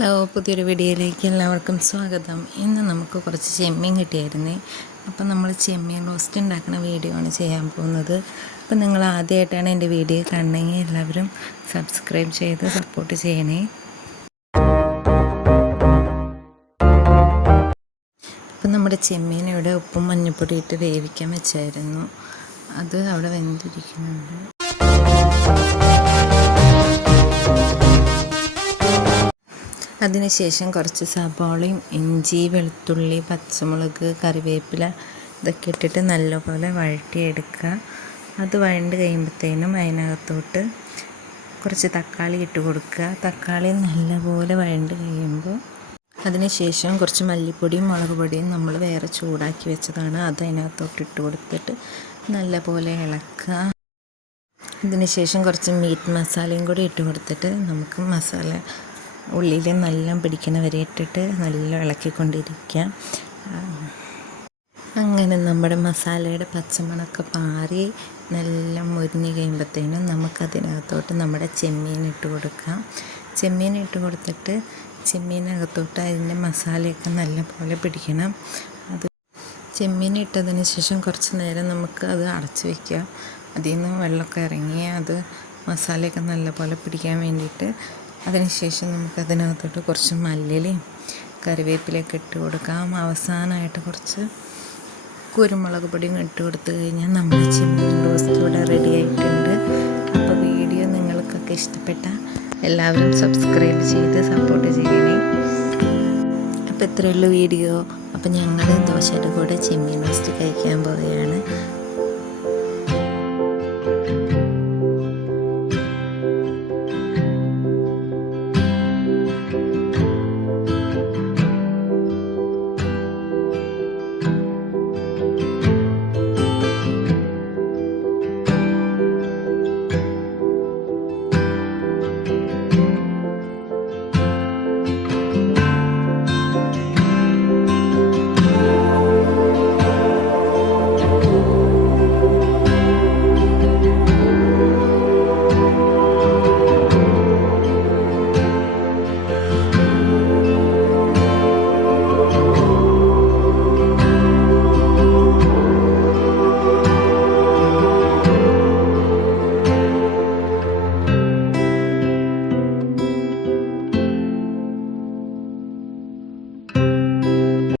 Hello, പുതിയൊരു വീഡിയോയിലേക്ക് എല്ലാവർക്കും സ്വാഗതം. ഇന്ന് നമുക്ക് കുറച്ച് ചെമ്മീൻ കിട്ടിയായിരുന്നേ. അപ്പം നമ്മൾ ചെമ്മീൻ റോസ്റ്റ് ഉണ്ടാക്കുന്ന വീഡിയോ ആണ് ചെയ്യാൻ പോകുന്നത്. അപ്പം നിങ്ങൾ ആദ്യമായിട്ടാണ് എൻ്റെ വീഡിയോ കാണണമെങ്കിൽ എല്ലാവരും സബ്സ്ക്രൈബ് ചെയ്ത് സപ്പോർട്ട് ചെയ്യണേ. അപ്പം നമ്മുടെ ചെമ്മീൻ ഇവിടെ ഉപ്പും മഞ്ഞൾപ്പൊടി ഇട്ട് വേവിക്കാൻ വെച്ചായിരുന്നു. അത് അവിടെ വെന്തിരിക്കുന്നുണ്ട്. അതിനുശേഷം കുറച്ച് സവാളയും ഇഞ്ചി, വെളുത്തുള്ളി, പച്ചമുളക്, കറിവേപ്പില ഇതൊക്കെ ഇട്ടിട്ട് നല്ലപോലെ വഴറ്റിയെടുക്കുക. അത് വഴണ്ട് കഴിയുമ്പോഴത്തേനും അതിനകത്തോട്ട് കുറച്ച് തക്കാളി ഇട്ട് കൊടുക്കുക. തക്കാളി നല്ലപോലെ വഴണ്ട് കഴിയുമ്പോൾ അതിനുശേഷം കുറച്ച് മല്ലിപ്പൊടിയും മുളക് പൊടിയും നമ്മൾ വേറെ ചൂടാക്കി വെച്ചതാണ്. അത് അതിനകത്തോട്ട് ഇട്ട് കൊടുത്തിട്ട് നല്ലപോലെ ഇളക്കുക. അതിനുശേഷം കുറച്ച് മീറ്റ് മസാലയും കൂടി ഇട്ട് കൊടുത്തിട്ട് നമുക്ക് മസാല ഉള്ളിൽ നല്ല പിടിക്കണ വരെ ഇട്ടിട്ട് നല്ല ഇളക്കിക്കൊണ്ടിരിക്കുക. അങ്ങനെ നമ്മുടെ മസാലയുടെ പച്ചമണമൊക്കെ മാറി നല്ല മുരിഞ്ഞ് കഴിയുമ്പോഴത്തേനും നമുക്കതിനകത്തോട്ട് നമ്മുടെ ചെമ്മീൻ ഇട്ട് കൊടുക്കാം. ചെമ്മീൻ ഇട്ട് കൊടുത്തിട്ട് ചെമ്മീനകത്തോട്ട് അതിൻ്റെ മസാലയൊക്കെ നല്ലപോലെ പിടിക്കണം. അത് ചെമ്മീൻ ഇട്ടതിന് ശേഷം കുറച്ച് നേരം നമുക്ക് അത് അടച്ച് വയ്ക്കുക. അതിൽ നിന്ന് വെള്ളമൊക്കെ ഇറങ്ങി അത് മസാലയൊക്കെ നല്ലപോലെ പിടിക്കാൻ വേണ്ടിയിട്ട് അതിനുശേഷം നമുക്കതിനകത്തോട്ട് കുറച്ച് മല്ലിയിലയും കറിവേപ്പിലയൊക്കെ ഇട്ട് കൊടുക്കാം. അവസാനമായിട്ട് കുറച്ച് കുരുമുളക് പൊടിയും ഇട്ട് കൊടുത്തു കഴിഞ്ഞാൽ നമ്മുടെ ചെമ്മീൻ റോസ്റ്റ് ഇവിടെ റെഡി ആയിട്ടുണ്ട്. അപ്പോൾ വീഡിയോ നിങ്ങൾക്കൊക്കെ ഇഷ്ടപ്പെട്ടാൽ എല്ലാവരും സബ്സ്ക്രൈബ് ചെയ്ത് സപ്പോർട്ട് ചെയ്യണേ. അപ്പോൾ ഇത്രയുള്ള വീഡിയോ. അപ്പോൾ ഞങ്ങൾ ദോശയുടെ കൂടെ ചെമ്മീൻ റോസ്റ്റ് കഴിക്കാൻ പോവുകയാണ്.